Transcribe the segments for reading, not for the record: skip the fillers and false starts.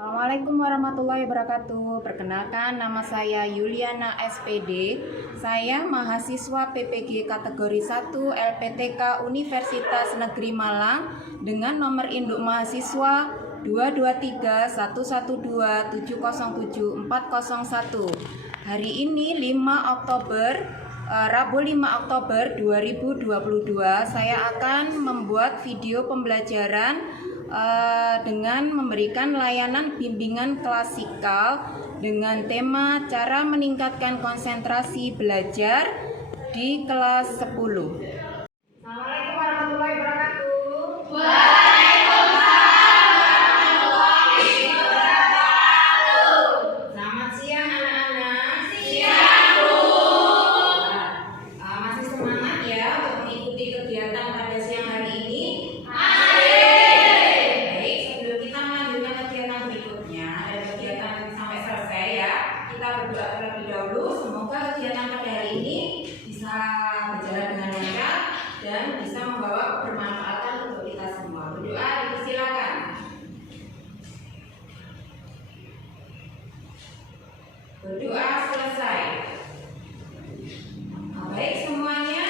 Assalamualaikum warahmatullahi wabarakatuh. Perkenalkan, nama saya Yuliana SPD. Saya mahasiswa PPG kategori 1 LPTK Universitas Negeri Malang dengan nomor induk mahasiswa 223112707 Hari ini 5 Oktober Rabu 5 Oktober 2022 saya akan membuat video pembelajaran dengan memberikan layanan bimbingan klasikal dengan tema cara meningkatkan konsentrasi belajar di kelas 10. Assalamualaikum warahmatullahi wabarakatuh. Selamat siang anak-anak. Siang, Bu. Masih semangat ya untuk mengikuti kegiatan pada siang hari ini? Berdoa terlebih dahulu, semoga kegiatan pada hari ini bisa berjalan dengan lancar dan bisa membawa kebermanfaatan untuk kita semua. Berdoa dipersilakan. Berdoa selesai. Baik semuanya,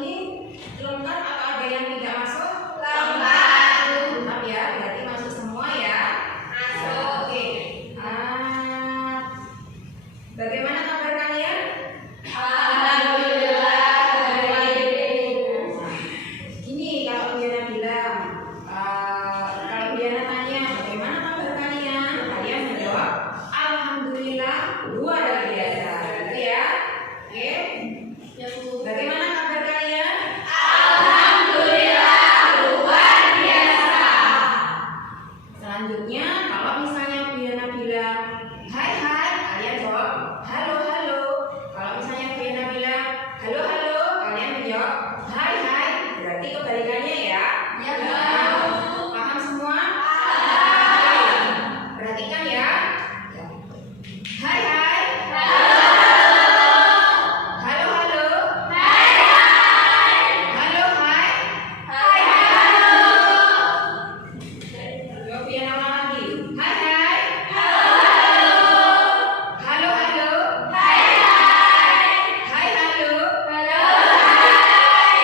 ini lengkap atau ada yang tidak masuk? Lengkap ya, berarti masuk semua ya. Masuk. Oke. Bagaimana kabar kalian? Alhamdulillah. Ini kalau Diana bilang, kalau Diana tanya bagaimana kabar kalian, kalian menjawab Alhamdulillah luar biasa, gitu ya? Oke? Bagaimana kabar kalian? Alhamdulillah luar biasa. Selanjutnya, kalau misalnya Diana bilang hai hai, kalian jawab halo halo. Kalau misalnya Diana bilang halo halo, kalian menjawab hai hai. Berarti kebalikannya ya. Ya. Paham semua? Paham. Perhatikan ya. Hai hai. Halo halo. Hai hai. Halo hai. Hai hai. Jawab Diana lagi. Hai hai. Halo halo. Hai hai. Hai halo. Halo hai.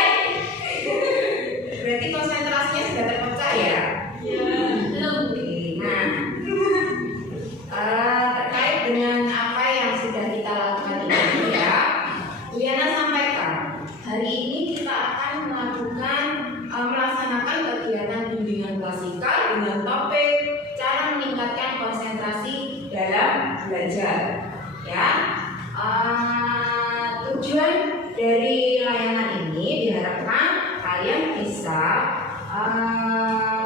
Berarti konsentrasinya sudah terpecah ya? Belum. Terkait dengan apa yang sudah kita lakukan ini ya, Diana sampaikan hari ini kita akan melaksanakan kegiatan bimbingan klasikal dengan topik cara meningkatkan konsentrasi dalam belajar. Ya, tujuan dari layanan ini diharapkan kalian bisa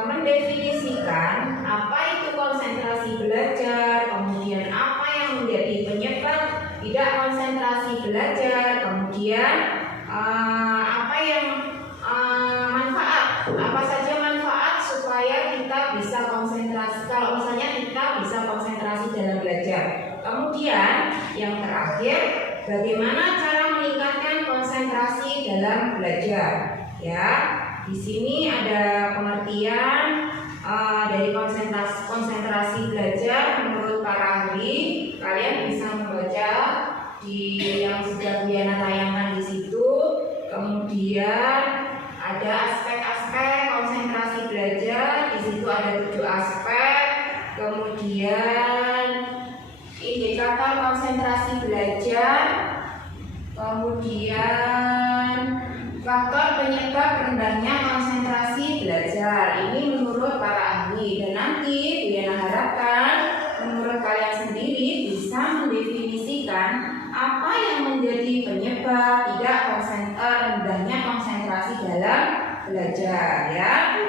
mendefinisikan apa itu konsentrasi belajar, kemudian apa yang menjadi penyebab tidak konsentrasi belajar, kemudian apa yang apa saja manfaat supaya kita bisa konsentrasi, kalau misalnya kita bisa konsentrasi dalam belajar. Kemudian yang terakhir, bagaimana cara meningkatkan konsentrasi dalam belajar. Ya, di sini ada pengertian dari konsentrasi belajar menurut para ahli. Kalian bisa membaca di yang sudah Diana tayangkan di situ. Kemudian ada aspek-aspek konsentrasi belajar. Di situ ada 7 aspek. Kemudian indikator konsentrasi belajar. Kemudian faktor penyebab rendahnya konsentrasi belajar. Ini menurut para ahli. Dan nanti Diana harapkan menurut kalian sendiri bisa mendefinisikan apa yang menjadi penyebab tidak rendahnya konsentrasi dalam belajar ya.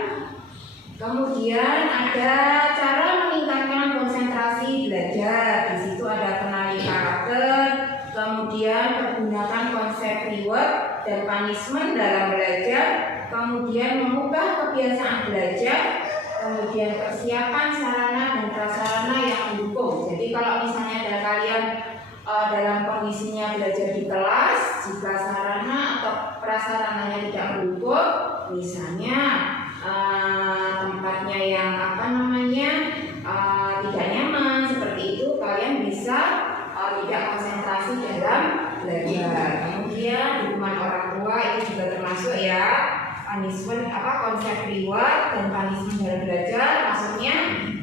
Kemudian ada cara meningkatkan konsentrasi belajar. Di situ ada kenali karakter, kemudian pergunakan konsep reward dan punishment dalam belajar, kemudian mengubah kebiasaan belajar, kemudian persiapan sarana dan prasarana yang mendukung. Jadi kalau misalnya ada kalian dalam kondisinya belajar di kelas, jika sarana atau prasarananya tidak mendukung, misalnya tempatnya yang tidak nyaman seperti itu, kalian bisa tidak konsentrasi dalam belajar. Kemudian dukungan orang tua itu juga termasuk ya, punishment konsep reward dan punishment dalam belajar, maksudnya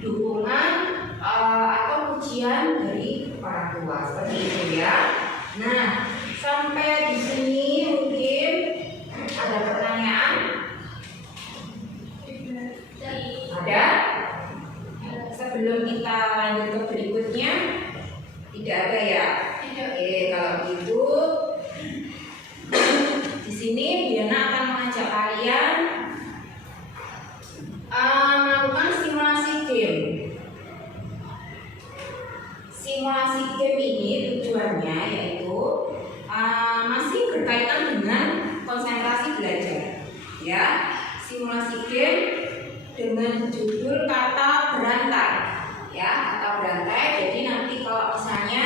dukungan atau pujian dari orang tua seperti itu ya. Nah, sampai di sini mungkin ada pertanyaan? Ada? Sebelum kita lanjut ke berikutnya, tidak ada ya? Oke, kalau gitu di sini Diana akan mengajak kalian melakukan simulasi game. Simulasi game ini tujuannya yaitu masih berkaitan dengan konsentrasi belajar. Ya, simulasi game dengan judul kata berantai. Ya, kata berantai. Jadi nanti kalau misalnya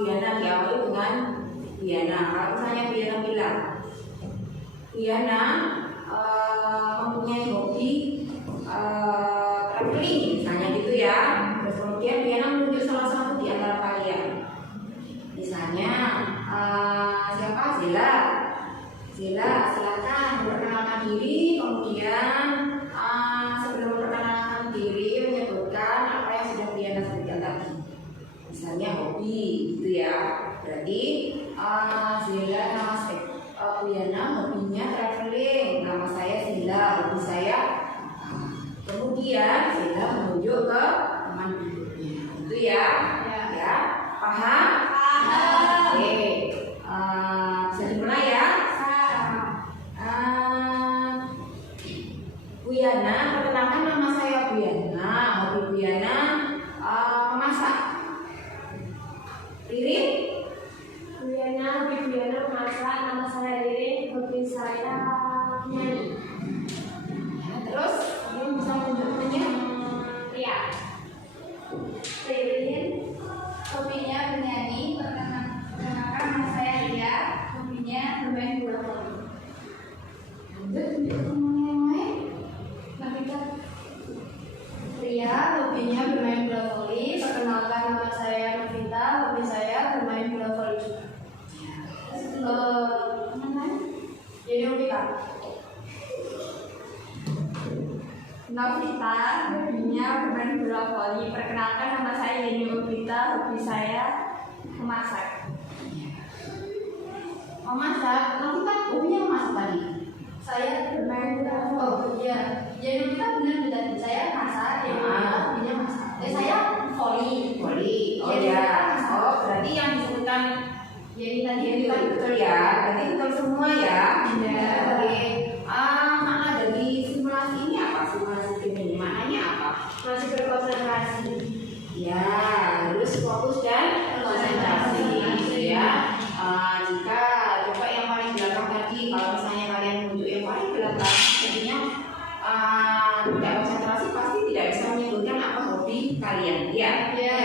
Diana diawali dengan Diana. Kalau misalnya Diana bilang, Diana mempunyai hobi traveling, misalnya gitu ya. Terus kemudian Diana menunjuk salah satu di antara kalian. Misalnya siapa? Zila. Zila, silakan memperkenalkan diri. Kemudian sebelum memperkenalkan diri menyebutkan apa yang sudah Diana sebutkan tadi. Misalnya hobi, gitu ya. Berarti Zila nama Diana hobinya traveling. Nama saya Zila, hobi saya. Kemudian Zila menunjuk ke teman berikutnya. Itu ya. Ya. Paham? Paham. Oke. Bisa dimulai ya. Bu Yana, perkenalkan nama saya Bu Yana. Hobi Bu Yana memasak. Ririn? Bu Yana, hobi Bu Yana memasak. Nama saya Ririn, hobi saya menyanyi. Terus, kamu bisa menunjukkannya? Ria. Ririn, hobinya menyanyi. Perkenalkan nama saya Ria, hobinya bermain bola voli. Lanjut, teman yang lain. Nabila. Ria, hobinya bermain bola voli. Perkenalkan nama saya Nabila, hobi saya bermain bola voli juga. Jadi Nabila. Novita, hobinya bermain bola voli. Perkenalkan nama saya Yeni Novita, hobi saya memasak. Memasak, nanti kan hobinya memasak tadi. Saya bermain bola voli. Oh iya, Yeni Novita benar tadi. Saya masak, Yeni Novita hobinya masak. Saya voli. Voli. Oh ya. Oh, berarti yang disebutkan Yeni tadi ini tadi betul ya. Berarti betul semua ya. Iya. Oke. Makna dari simulasi ini apa? Simulasi ini maknanya apa? masih berkonsentrasi. Ya, harus fokus dan konsentrasi. Ya. Jika coba yang paling belakang tadi, kalau misalnya kalian menunjuk yang paling belakang, jadinya tidak konsentrasi pasti tidak bisa menyebutkan apa hobi kalian. Ya. Ya.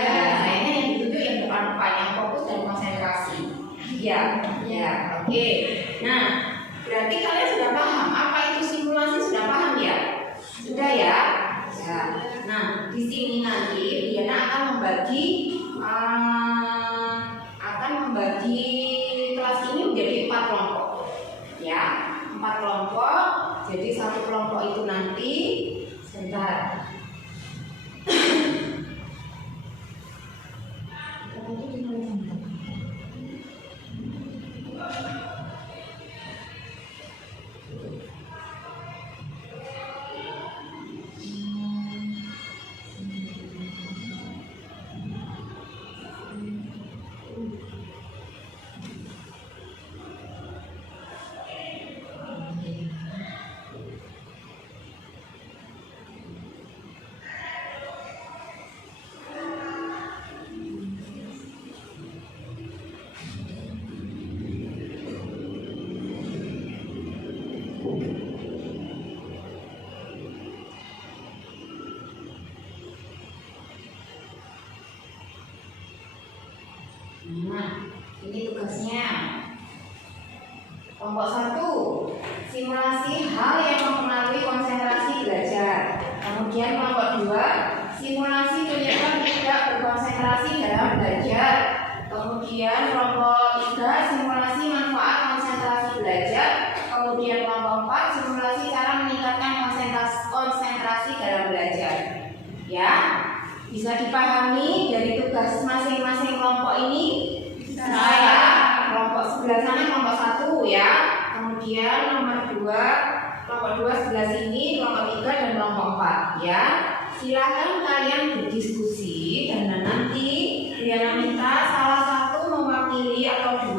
Sayangnya yang ditunjuk yang depan-depan yang fokus dan konsentrasi. Ya. Ya. Oke. Nah, berarti kalian sudah paham apa itu simulasi, sudah paham ya? Sudah ya? Ya. Nah, di sini nanti Diana akan membagi kelas ini menjadi 4 kelompok. Ya, 4 kelompok. Jadi satu kelompok itu nanti sebentar. Nah, ini tugasnya. Kelompok 1, simulasi hal yang mempengaruhi konsentrasi belajar. Kemudian kelompok 2, simulasi penyebab tidak berkonsentrasi dalam belajar. Kemudian kelompok 3, simulasi manfaat konsentrasi belajar. Kemudian kelompok 4, simulasi cara meningkatkan konsentrasi dalam belajar. Ya, bisa dipahami dari tugas masing-masing kelompok ini? Saya kelompok sebelah sana kelompok 1 ya. Kemudian nomor 2, kelompok 2 sebelah sini, kelompok 3 dan kelompok 4 ya. Silakan kalian berdiskusi dan nanti Riana minta salah satu mewakili atau 2,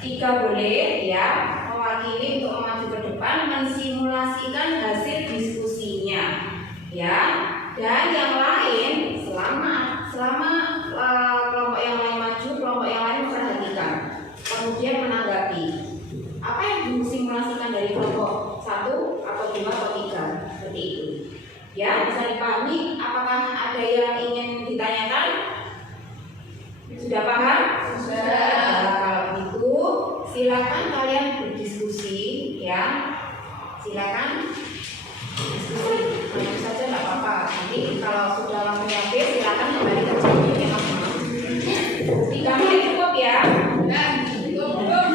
3 boleh ya, mewakili untuk maju ke depan mensimulasikan hasil diskusinya ya. Dan yang lain selama kelompok yang lain maju, kelompok yang lain memperhatikan, kemudian menanggapi apa yang disimulasikan dari kelompok 1 atau 2 atau 3 seperti itu. Ya, bisa dipahami? Apakah ada yang ingin ditanyakan? Sudah paham? Sudah. Nah, kalau begitu silakan kalian berdiskusi ya. Silakan diskusi. Tentu saja tidak apa-apa. Nanti kalau sudah waktunya habis silakan kembali ke sini ya. 3 menit cukup ya. Nah, cukup.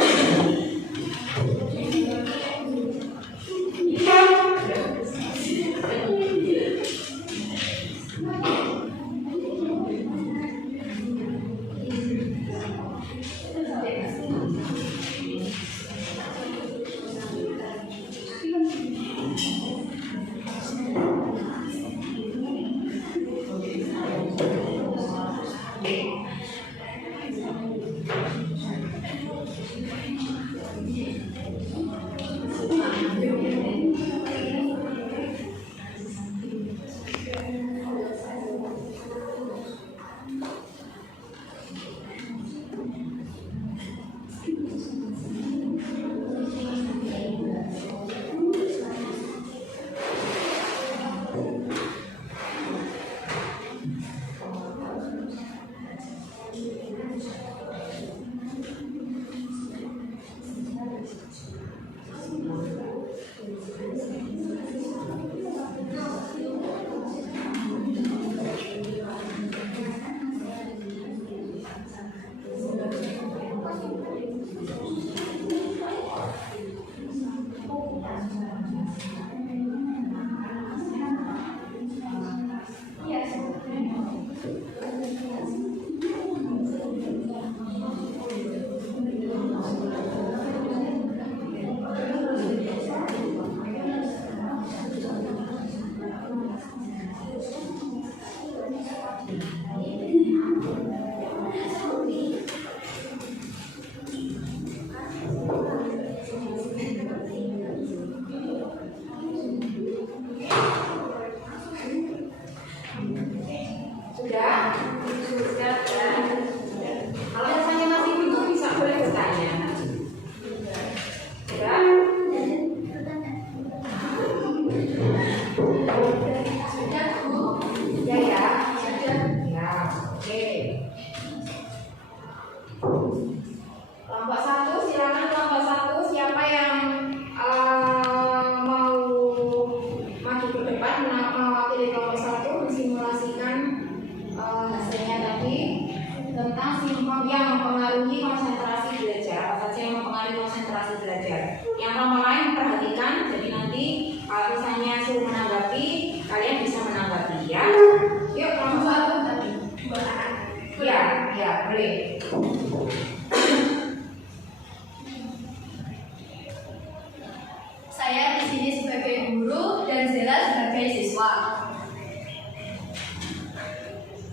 Saya di sini sebagai guru dan Zela sebagai siswa.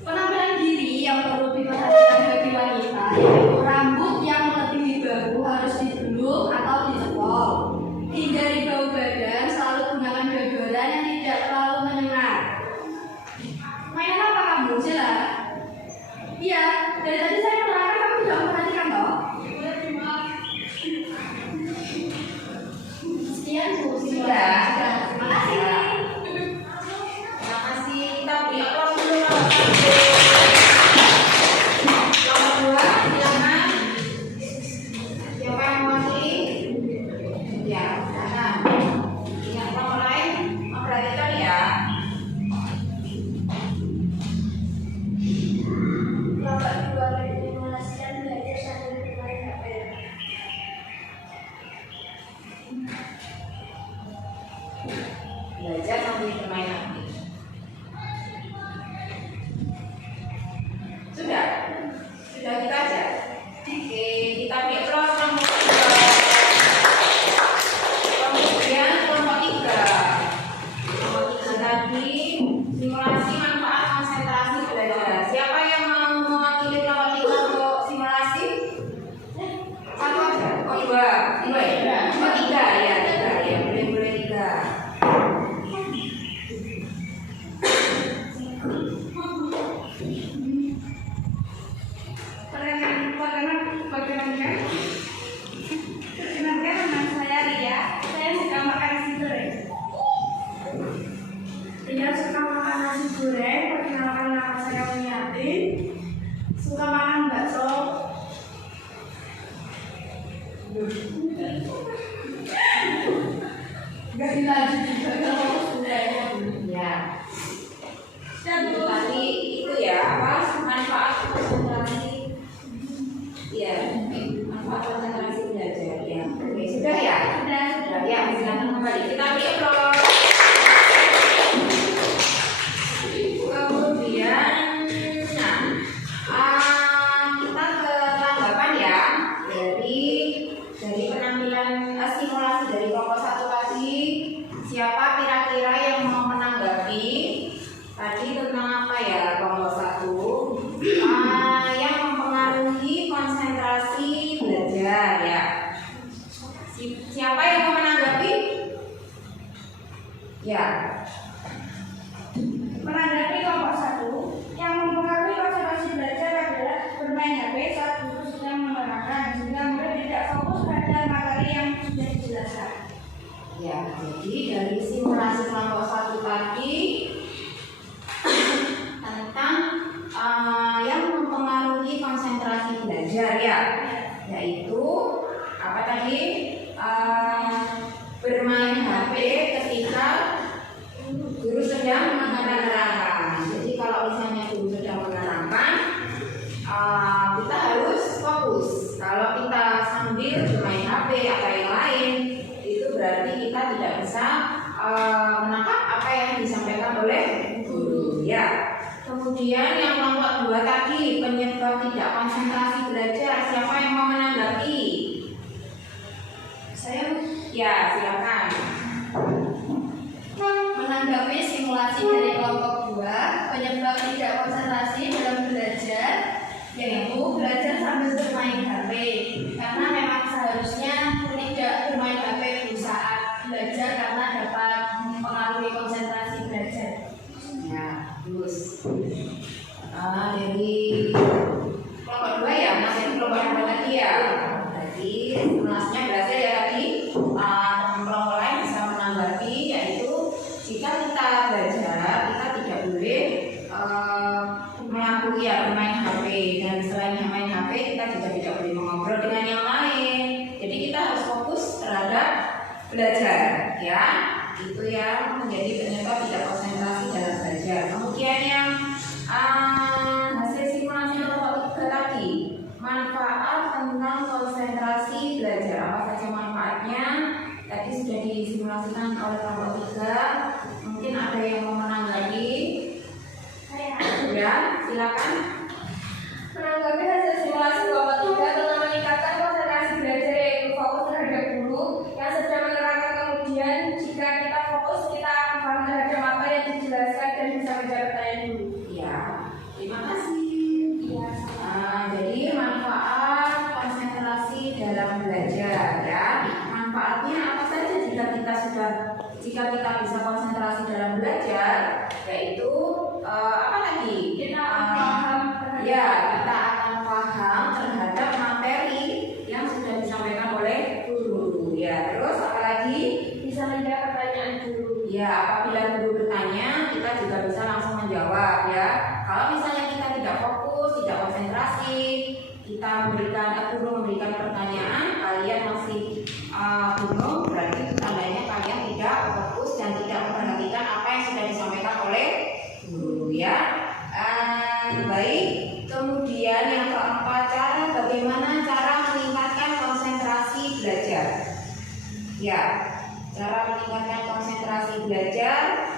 Penampilan diri yang perlu diperhatikan bagi wanita yaitu rambut yang melebihi bahu harus dibelung atau dicepol. Hindari bau badan, selalu gunakan deodoran yang tidak terlalu menyengat. Mainan apa kamu, Zela? Iya, dari tadi saya menerangkan kamu tidak memperhatikan toh? Sekian Bu, Sudah. Terima kasih. Terima kasih. Kita beri aplaus dulu. Nomor 2, silakan. Gak dilanjut juga kalau sudah Ya. Tadi itu ya apa manfaat konsentrasi? Ya, manfaat konsentrasi belajar ya. Oke, sudah ya? Sudah ya, silakan kembali. Kita berdoa. Kemudian, kita ke tanggapan ya dari penampilan simulasi dari kelompok 1 tadi. Siapa kira-kira yang mau menanggapi tadi tentang apa ya kelompok 1? Yang mempengaruhi konsentrasi belajar ya. Siapa yang mau menanggapi? Ya. Menanggapi kelompok 1, yang mempengaruhi konsentrasi belajar adalah bermain HP saat guru sedang menerangkan, sehingga murid tidak fokus pada materi yang sudah dijelaskan. Ya, jadi dari simulasi kelompok 1 tadi tentang yang mempengaruhi konsentrasi belajar ya, yaitu apa tadi? Bermain HP ketika guru sedang menerangkan. Jadi kalau misalnya guru sedang menerangkan, kita harus fokus. Kalau kita sambil bermain HP atau yang lain, itu berarti kita tidak bisa menangkap apa yang disampaikan oleh guru ya. Kemudian yang kelompok 2 tadi, penyebab tidak konsentrasi belajar. Siapa yang mau menanggapi? Saya Ya, silakan. menanggapi simulasi dari kelompok 2, penyebab tidak konsentrasi dalam belajar yaitu belajar sambil bermain HP, karena memang seharusnya tidak bermain HP saat belajar karena dapat mempengaruhi konsentrasi belajar. Ya, terus dari kelompok 2 ya, masih kelompok 2 tadi ya. Tadi simulasinya berhasil ya tadi. Kelompok lain bisa menanggapi, yaitu jika kita belajar, kita tidak boleh melakukan ya bermain HP, dan selain main HP kita juga tidak boleh mengobrol dengan yang lain. Jadi kita harus fokus terhadap belajar ya. Itu yang menjadi penyebab tidak konsentrasi dalam belajar. Kemudian yang hasil simulasi kelompok 3 tadi, manfaat tentang konsentrasi belajar. Apa saja manfaatnya? Tadi sudah disimulasikan oleh kelompok 3. Mungkin ada yang mau menanggapi? Ya, silakan. Menanggapi hasil simulasi kelompok 3 tentang meningkatkan konsentrasi belajar yaitu fokus terhadap guru yang sedang menerangkan. Kemudian jika kita fokus, kita akan paham terhadap apa yang dijelaskan dan bisa menjawab pertanyaan guru. Ya, terima kasih. Iya. Jadi manfaat konsentrasi dalam belajar ya. Manfaatnya apa saja jika kita bisa konsentrasi dalam belajar, yaitu apa tadi? Kita akan paham Ya, kita akan paham terhadap materi yang sudah disampaikan oleh guru. Ya, terus apa lagi? bisa menjawab pertanyaan guru. Ya, apabila guru bertanya, kita juga bisa langsung menjawab ya. Kalau misalnya kita tidak fokus, tidak konsentrasi, kita guru memberikan pertanyaan, kalian masih bingung, berarti tandanya kalian tidak fokus dan tidak memperhatikan apa yang sudah disampaikan oleh guru ya. Baik. Kemudian yang keempat, bagaimana cara meningkatkan konsentrasi belajar? Ya, cara meningkatkan konsentrasi belajar.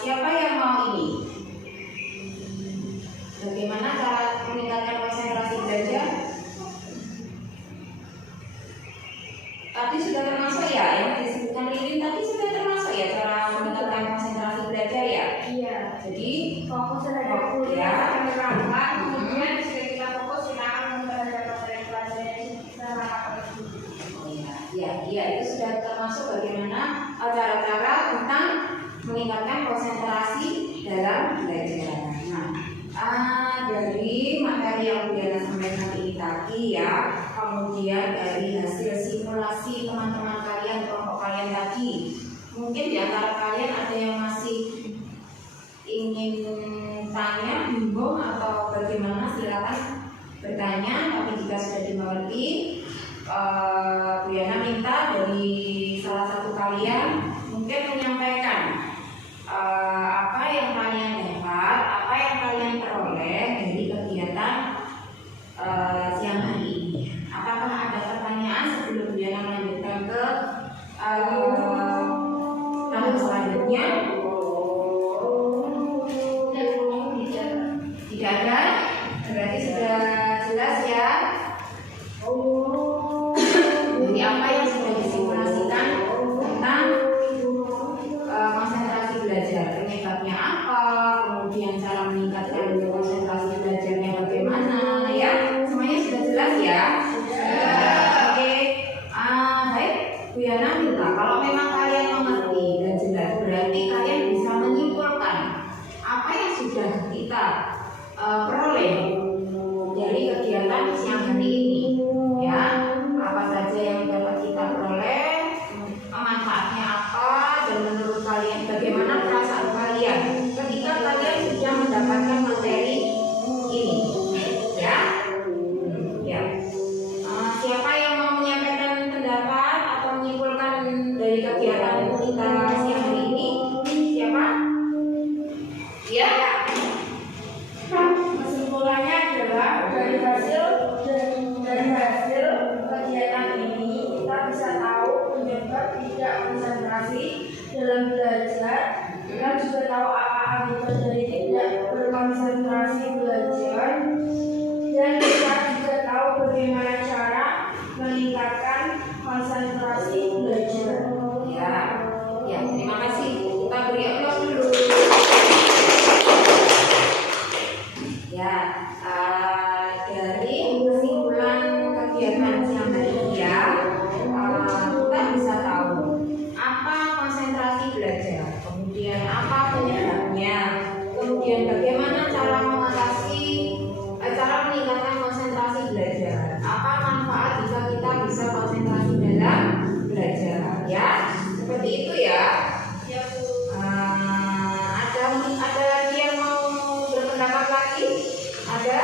Siapa yang mau ini? Bagaimana cara meningkatkan konsentrasi belajar? Tadi sudah termasuk ya, yang disebutkan Ririn tadi sudah termasuk ya cara meningkatkan konsentrasi belajar ya. Iya. Jadi Fokus terhadap guru Ya. yang akan menerangkan. Kemudian jika kita fokus, kita akan terhadap materi pelajaran yang diterangkan oleh guru. ya itu sudah termasuk bagaimana cara-cara tentang meningkatkan konsentrasi dalam belajar. Nah, dari materi yang udah sampaikan ini tadi ya, kemudian dari hasil simulasi teman-teman kalian, kelompok kalian tadi, mungkin di antara kalian ada yang masih ingin tanya, bingung atau bagaimana, silakan bertanya, tapi jika sudah dimengerti, Bu Yana minta dari salah satu kalian mungkin menyampaikan apa yang kalian dapat, apa yang kalian peroleh dari kegiatan siang hari ini. Apakah ada pertanyaan sebelum Bu Yana melanjutkan ke tahap selanjutnya? Tidak ada, berarti sudah jelas ya. Jadi apa yang sudah disimulasikan tentang konsentrasi belajar, penyebabnya apa, kemudian cara meningkatkan konsentrasi belajarnya bagaimana, ya semuanya sudah jelas ya. Oke, baik, Bu Yana minta kalau memang kalian mengerti dan jelas, berarti kalian bisa menyimpulkan apa yang sudah kita peroleh dari kegiatan siang hari ini, ya. Apa saja yang dapat kita peroleh, manfaatnya apa, dan menurut kalian bagaimana perasaan kalian ketika kalian sudah mendapatkan materi ini, ya. Ya. Siapa yang mau menyampaikan pendapat atau menyimpulkan dari kegiatan kita siang hari ini? Siapa? Ya. Kesimpulannya adalah dari hasil kegiatan ini kita bisa tahu penyebab tidak konsentrasi dalam belajar. Kita juga tahu apa akibat dari tidak berkonsentrasi belajar, dan kita juga tahu bagaimana cara meningkatkan konsentrasi belajar. Ya, terima kasih. Kita beri aplaus dulu. Ya, dari kesimpulan kegiatan siang hari ini ya, kita bisa tahu apa konsentrasi belajar, kemudian apa penyebabnya, kemudian bagaimana cara mengatasi, cara meningkatkan konsentrasi belajar, apa manfaat jika kita bisa konsentrasi dalam belajar, ya, seperti itu ya. Ada lagi yang mau berpendapat lagi? Ada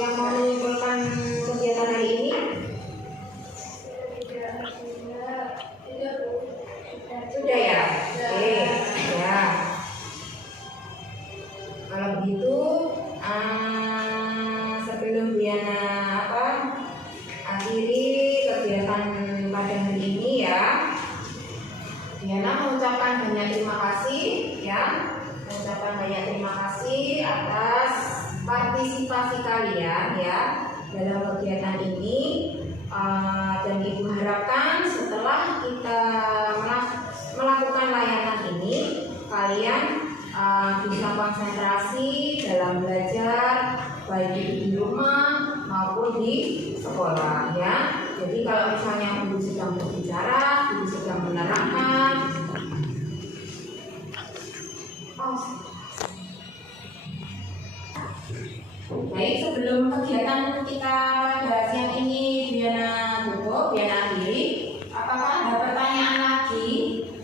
yang mau menyimpulkan kegiatan hari ini? Sudah ya? Oke, ya. Kalau begitu, sebelum Bu Yana akhiri kegiatan pada hari ini ya, Bu Yana mengucapkan banyak terima kasih ya. Mengucapkan banyak terima kasih atas partisipasi kalian ya dalam kegiatan ini, dan Ibu harapkan setelah kita melakukan layanan ini kalian bisa konsentrasi dalam belajar baik di rumah maupun di sekolah ya. Jadi kalau misalnya Ibu sedang berbicara, Ibu sedang menerangkan, baik, sebelum kegiatan kita pada siang ini Bu Yana tutup, Bu Yana akhiri, apakah ada pertanyaan lagi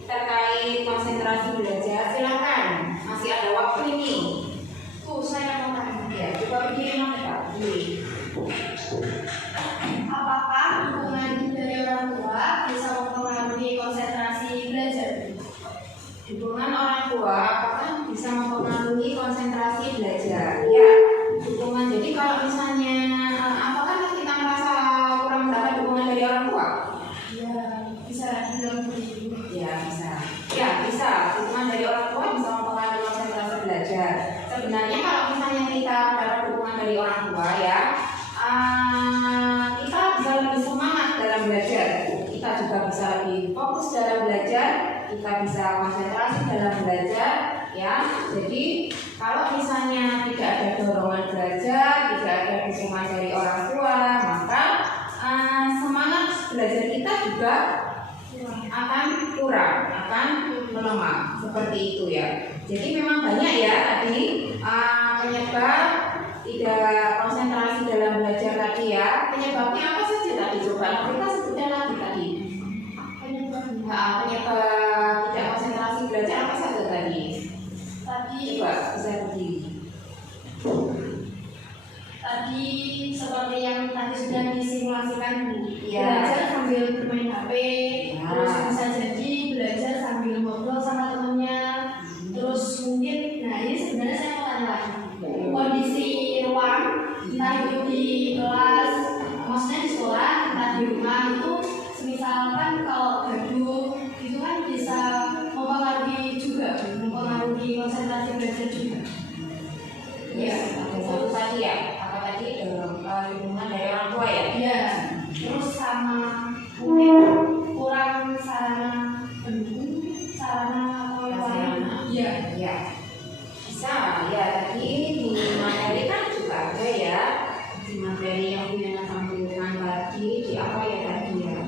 terkait konsentrasi belajar? Silakan, masih ada waktu ini. Saya mau tanya. Ya, coba berdiri Pak. Apakah dukungan dari orang tua bisa mempengaruhi konsentrasi belajar? Dukungan orang tua apakah bisa mempengaruhi konsentrasi belajar? Ya, dukungan. Jadi kalau misalnya apakah kita merasa kurang mendapat dukungan dari orang tua? Ya, bisa dibilang begitu. Ya, bisa. Ya, bisa. Dukungan dari orang tua bisa mempengaruhi konsentrasi belajar. Sebenarnya kalau misalnya kita mendapat dukungan dari orang tua ya, kita bisa lebih semangat dalam belajar. Kita juga bisa lebih fokus dalam belajar. Kita bisa konsentrasi dalam belajar ya. Jadi kalau misalnya tidak ada dorongan belajar, tidak ada dukungan dari orang tua, maka semangat belajar kita juga akan kurang, akan melemah, seperti itu ya. Jadi memang banyak ya tadi penyebab tidak konsentrasi dalam belajar tadi ya. Penyebabnya apa saja tadi? Coba kita sebutkan lagi tadi. Penyebab tidak konsentrasi belajar apa saja tadi? Tadi Coba bisa berdiri. Tadi seperti seperti yang tadi sudah disimulasikan Bu. Iya. Belajar sambil bermain HP, Ya. terus bisa jadi belajar sambil ngobrol sama temennya, terus mungkin, nah ini sebenarnya saya mau tanya lagi, kondisi ruang, entah itu di kelas, maksudnya di sekolah, entah di rumah itu, misalkan kalau gaduh itu kan bisa mempengaruhi juga, mempengaruhi konsentrasi belajar juga. Iya, ada satu tadi ya, apa tadi dukungan dari orang tua ya? Iya, terus sama mungkin kurang sarana pendukung, sarana atau yang lain. Sarana. Iya. Iya. Bisa ya, tadi di materi kan juga ada ya, di materi yang punya sampingan tadi di apa ya tadi ya?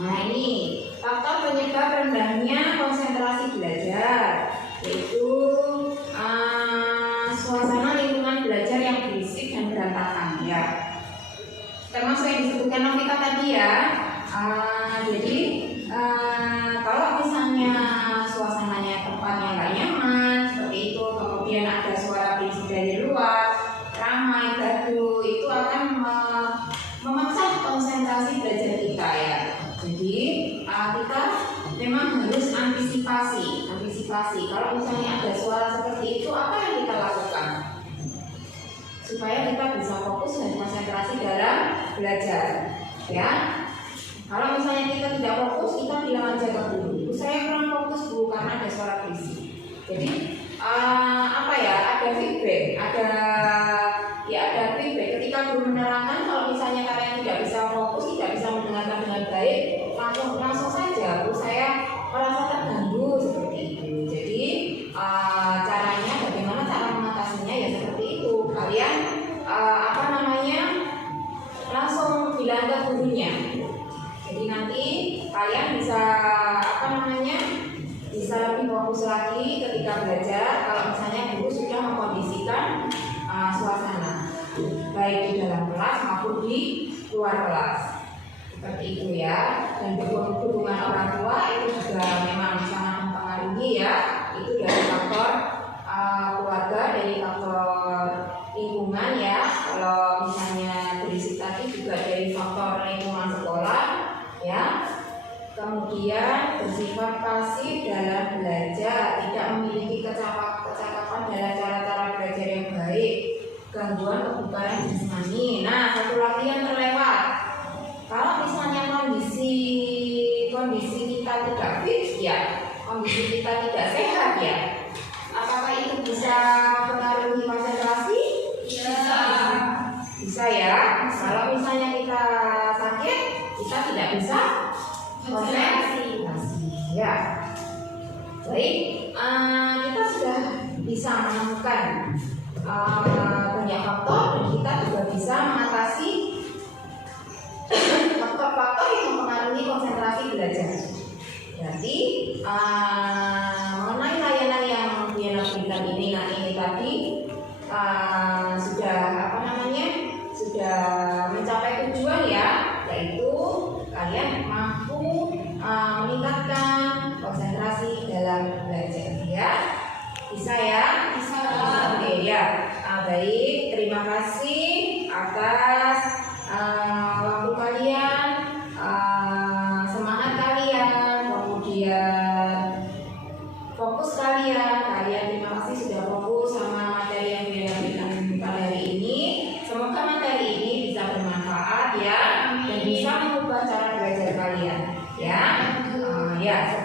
Nah ini faktor penyebab rendahnya konsentrasi belajar, yaitu suasana lingkungan belajar yang berisik dan berantakan ya. Termasuk yang disebutkan Novita tadi ya. Jadi kalau misalnya suasananya tempatnya nggak nyaman seperti itu, kemudian ada suara berisik dari luar, ramai, gaduh, itu akan memaksa konsentrasi belajar kita ya. Jadi kita memang harus antisipasi. Kalau misalnya ada suara seperti itu, apa yang kita lakukan supaya kita bisa fokus dan konsentrasi dalam belajar? Ya, kalau misalnya kita tidak fokus, kita bilang aja ke guru, saya kurang fokus Bu karena ada suara berisik. Jadi apa ya? Ada feedback, ada feedback ketika guru menerangkan. Kalau misalnya kalian tidak bisa fokus, tidak bisa mendengarkan dengan baik, langsung saja Bu, saya merasa terganggu seperti itu. Jadi caranya bagaimana cara mengatasinya ya seperti itu. Kalian langsung bilang ke gurunya. Jadi nanti kalian bisa bisa lebih fokus lagi ketika belajar kalau misalnya guru sudah mengkondisikan suasana baik di dalam kelas maupun di luar kelas. Seperti itu ya. Dan dukungan orang tua itu juga memang sangat mempengaruhi ya. Itu dari faktor keluarga, dari faktor lingkungan ya. Kalau misalnya berisik tadi juga dari faktor lingkungan sekolah ya. Kemudian bersifat pasif dalam belajar, tidak memiliki kecakapan dalam cara-cara belajar yang baik, gangguan kebugaran jasmani. Nah, satu lagi yang terlewat. Kalau misalnya kondisi kita tidak fit ya, kondisi kita tidak sehat ya, apakah itu bisa mempengaruhi konsentrasi? Bisa ya. Kalau misalnya kita sakit, kita tidak bisa konsentrasi. Ya. Baik, kita sudah bisa menemukan banyak faktor dan kita juga bisa mengatasi faktor-faktor yang mempengaruhi konsentrasi belajar. Berarti mengenai layanan yang berikan ini tadi sudah mencapai tujuan ya, yaitu kalian mampu meningkatkan konsentrasi dalam belajar ya. Bisa ya? Bisa. Oke ya. Baik, terima kasih atas waktu kalian, semangat kalian, kemudian fokus kalian. Terima kasih sudah fokus sama materi yang diberikan pada hari ini. Semoga materi ini bisa bermanfaat ya, dan bisa mengubah cara belajar kalian ya. Ya.